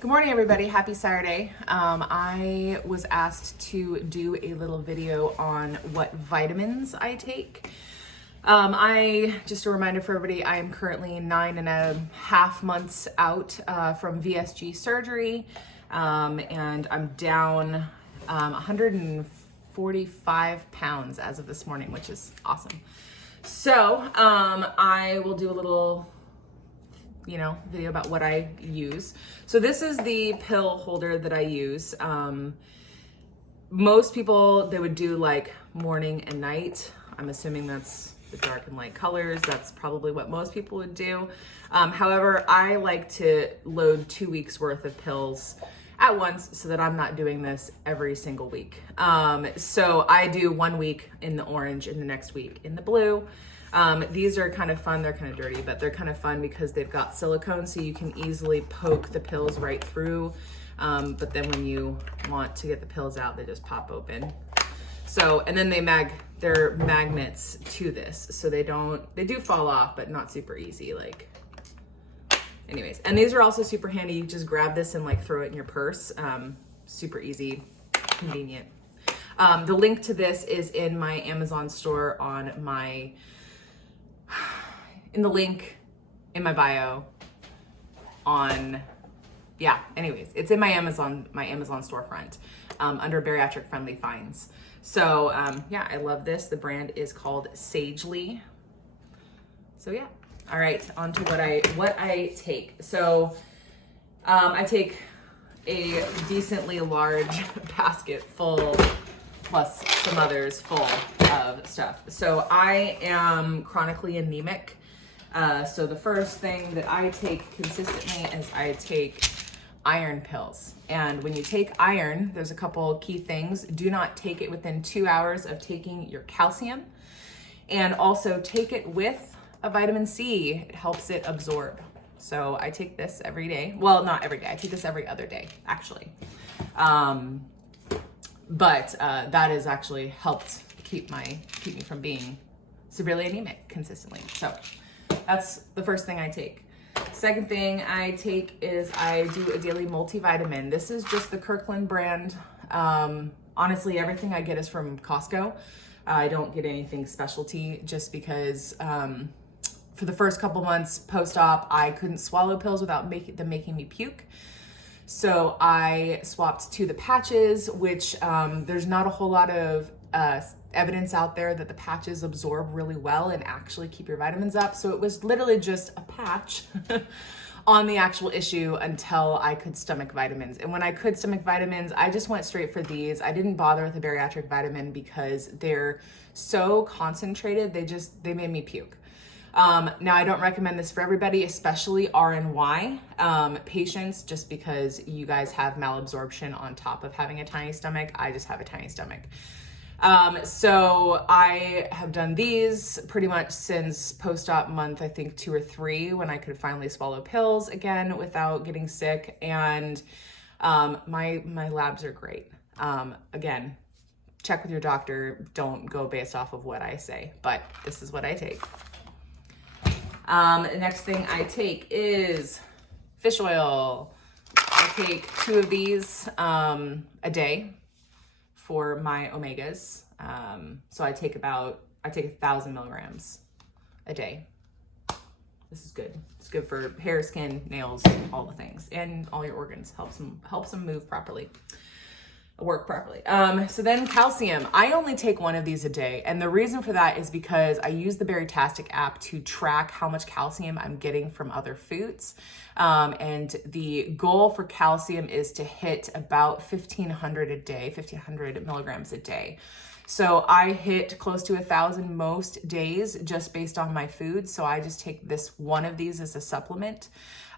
Good morning, everybody. Happy Saturday. I was asked to do a little video on what vitamins I take. Just a reminder for everybody, I am currently 9.5 months out from VSG surgery, and I'm down 145 pounds as of this morning, which is awesome. So I will do a little video about what I use. So this is the pill holder that I use. Most people, they would do like morning and night. I'm assuming that's the dark and light colors. That's probably what most people would do. However, I like to load 2 weeks worth of pills at once so that I'm not doing this every single week. So I do 1 week in the orange and the next week in the blue. These are kind of fun. They're kind of dirty, but they're kind of fun because they've got silicone, so you can easily poke the pills right through. But then when you want to get the pills out, they just pop open. So, and then they're magnets to this, so they do fall off, but not super easy. Anyways, and these are also super handy. You just grab this and throw it in your purse. Super easy, convenient. The link to this is in my Amazon store in the link in my bio anyways, it's in my Amazon storefront, under bariatric friendly finds. So, I love this. The brand is called Sagely. So yeah. All right, on to what I take. So, I take a decently large basket full, plus some others full of stuff. So I am chronically anemic. So the first thing that I take consistently is I take iron pills. And when you take iron, there's a couple key things. Do not take it within 2 hours of taking your calcium. And also take it with a vitamin C. It helps it absorb. So I take this every day. Well, not every day. I take this every other day, actually. But that has actually helped keep me from being severely anemic consistently. So that's the first thing I take. Second thing I take is I do a daily multivitamin. This is just the Kirkland brand. Honestly, everything I get is from Costco. I don't get anything specialty just because for the first couple months post-op, I couldn't swallow pills without them making me puke. So I swapped to the patches, which there's not a whole lot of evidence out there that the patches absorb really well and actually keep your vitamins up. So it was literally just a patch on the actual issue until I could stomach vitamins. And when I could stomach vitamins, I just went straight for these. I didn't bother with the bariatric vitamin because they're so concentrated. They made me puke. Now I don't recommend this for everybody, especially RNY patients, just because you guys have malabsorption on top of having a tiny stomach. I just have a tiny stomach. So I have done these pretty much since post-op month, I think 2 or 3, when I could finally swallow pills again without getting sick. And, my labs are great. Again, check with your doctor. Don't go based off of what I say, but this is what I take. The next thing I take is fish oil. I take 2 of these a day for my omegas. So I take 1,000 milligrams a day. This is good. It's good for hair, skin, nails, all the things, and all your organs. Helps them move properly. Work properly. So then calcium, I only take 1 of these a day. And the reason for that is because I use the Bariatric app to track how much calcium I'm getting from other foods. And the goal for calcium is to hit about 1,500 milligrams a day. So I hit close to 1,000 most days just based on my food. So I just take this 1 of these as a supplement.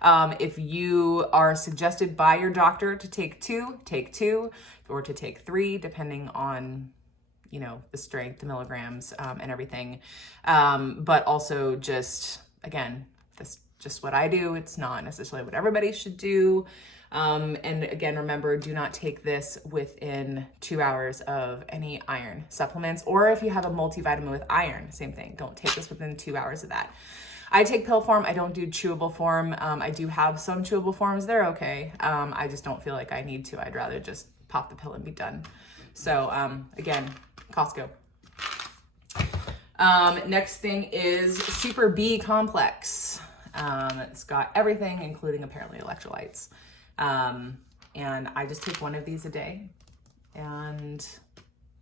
If you are suggested by your doctor to take 2, take 2, or to take 3, depending on, the strength, the milligrams, and everything. But also just, again, that's just what I do. It's not necessarily what everybody should do. And again, remember, do not take this within 2 hours of any iron supplements, or if you have a multivitamin with iron, same thing. Don't take this within 2 hours of that. I take pill form. I don't do chewable form. I do have some chewable forms. They're okay. I just don't feel like I need to. I'd rather just pop the pill and be done. So again, Costco. Next thing is Super B Complex. It's got everything, including apparently electrolytes. And I just take one of these a day, and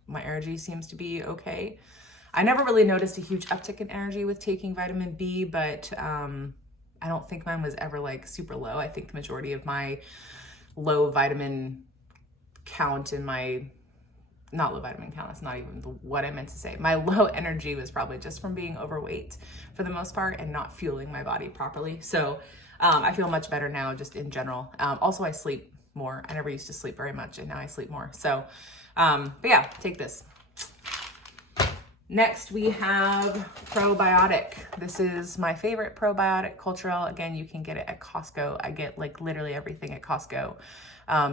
my energy seems to be okay. I never really noticed a huge uptick in energy with taking vitamin B, but I don't think mine was ever like super low. I think the majority of my low vitamin count in my, not low vitamin count, that's not even what I meant to say. My low energy was probably just from being overweight for the most part and not fueling my body properly. So I feel much better now just in general. Also, I sleep more. I never used to sleep very much, and now I sleep more. So, but yeah, take this. Next, we have Probiotic. This is my favorite probiotic cultural. Again, you can get it at Costco. I get like literally everything at Costco,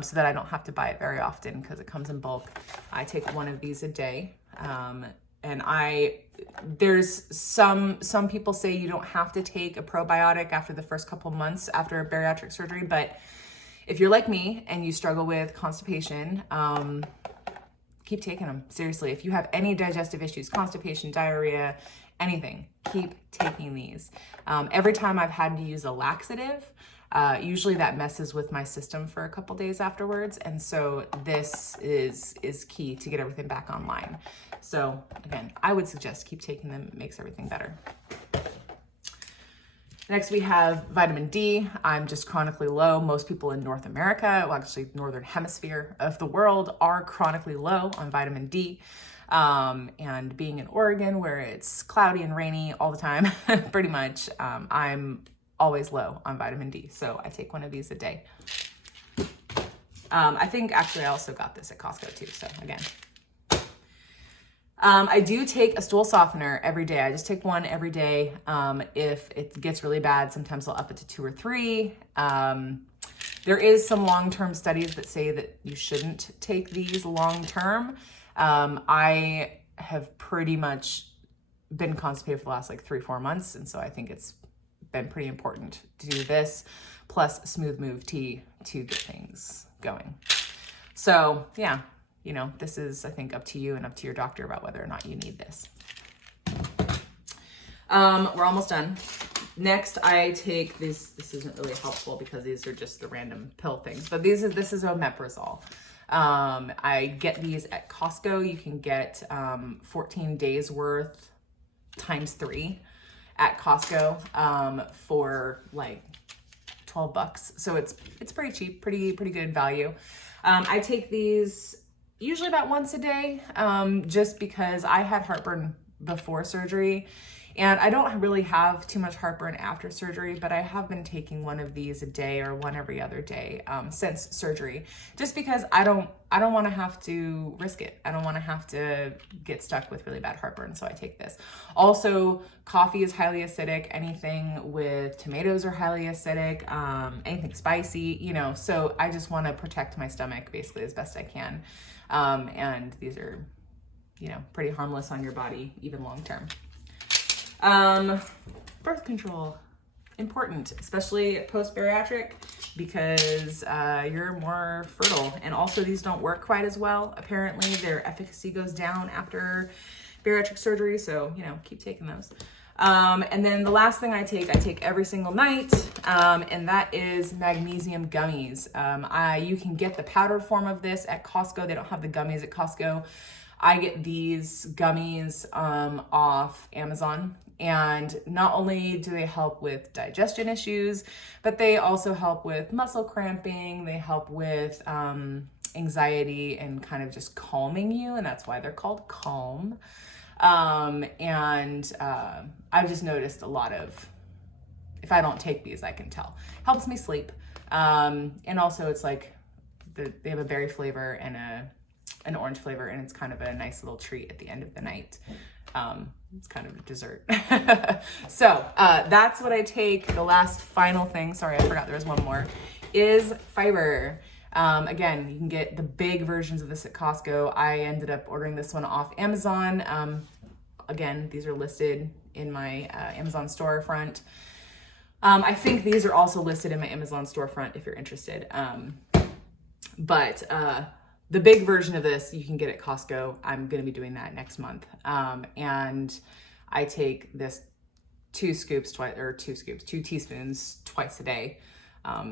so that I don't have to buy it very often because it comes in bulk. I take one of these a day. And there's some people say you don't have to take a probiotic after the first couple months after a bariatric surgery, but if you're like me and you struggle with constipation, keep taking them. Seriously, if you have any digestive issues, constipation, diarrhea, anything, keep taking these. Every time I've had to use a laxative, usually that messes with my system for a couple days afterwards. And so this is key to get everything back online. So again, I would suggest keep taking them. It makes everything better. Next, we have vitamin D. I'm just chronically low. Most people in North America, well, actually Northern Hemisphere of the world, are chronically low on vitamin D. And being in Oregon, where it's cloudy and rainy all the time, pretty much, I'm always low on vitamin D. So I take one of these a day. I think actually I also got this at Costco too. So again, I do take a stool softener every day. I just take one every day. If it gets really bad, sometimes I'll up it to 2 or 3. There is some long-term studies that say that you shouldn't take these long-term. I have pretty much been constipated for the last like 3-4 months. And so I think it's been pretty important to do this plus Smooth Move tea to get things going. So yeah. You know, this is, I think, up to you and up to your doctor about whether or not you need this. We're almost done. Next, I take this. This isn't really helpful because these are just the random pill things, but this is Omeprazole. I get these at Costco. You can get 14 days worth times 3 at Costco for like $12. So it's pretty cheap, pretty good value. I take these usually about once a day, just because I had heartburn before surgery, and I don't really have too much heartburn after surgery, but I have been taking one of these a day or one every other day since surgery, just because I don't want to have to risk it. I don't want to have to get stuck with really bad heartburn, so I take this. Also, coffee is highly acidic. Anything with tomatoes are highly acidic. Anything spicy, you know. So I just want to protect my stomach basically as best I can. And these are, you know, pretty harmless on your body, even long term. Birth control, important, especially post-bariatric, because you're more fertile. And also these don't work quite as well. Apparently their efficacy goes down after bariatric surgery. So, you know, keep taking those. And then the last thing I take every single night, and that is Magnesium Gummies. You can get the powdered form of this at Costco. They don't have the gummies at Costco. I get these gummies off Amazon, and not only do they help with digestion issues, but they also help with muscle cramping. They help with anxiety and kind of just calming you, and that's why they're called Calm. I've just noticed a lot of, if I don't take these, I can tell. Helps me sleep. And also it's like, they have a berry flavor and an orange flavor, and it's kind of a nice little treat at the end of the night. It's kind of a dessert. So that's what I take. The last final thing, sorry, I forgot there was one more, is fiber. Again, you can get the big versions of this at Costco. I ended up ordering this one off Amazon. Again, these are listed in my Amazon storefront. I think these are also listed in my Amazon storefront if you're interested. But the big version of this you can get at Costco. I'm going to be doing that next month. And I take this 2 teaspoons twice a day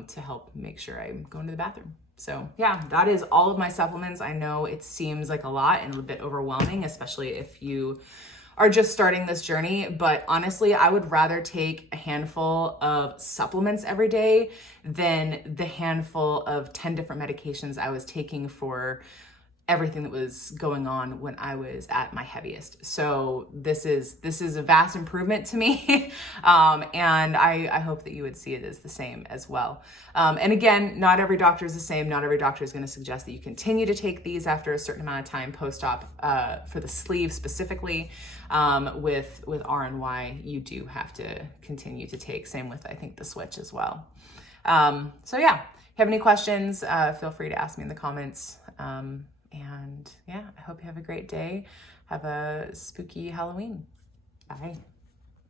to help make sure I'm going to the bathroom. So yeah, that is all of my supplements. I know it seems like a lot and a bit overwhelming, especially if you are just starting this journey, but honestly, I would rather take a handful of supplements every day than the handful of 10 different medications I was taking for everything that was going on when I was at my heaviest. So this is a vast improvement to me. And I hope that you would see it as the same as well. And again, not every doctor is the same. Not every doctor is going to suggest that you continue to take these after a certain amount of time post-op. For the sleeve specifically, with RNY, you do have to continue to take. Same with, I think, the switch as well. So yeah, if you have any questions, feel free to ask me in the comments. And yeah, I hope you have a great day. Have a spooky Halloween. Bye.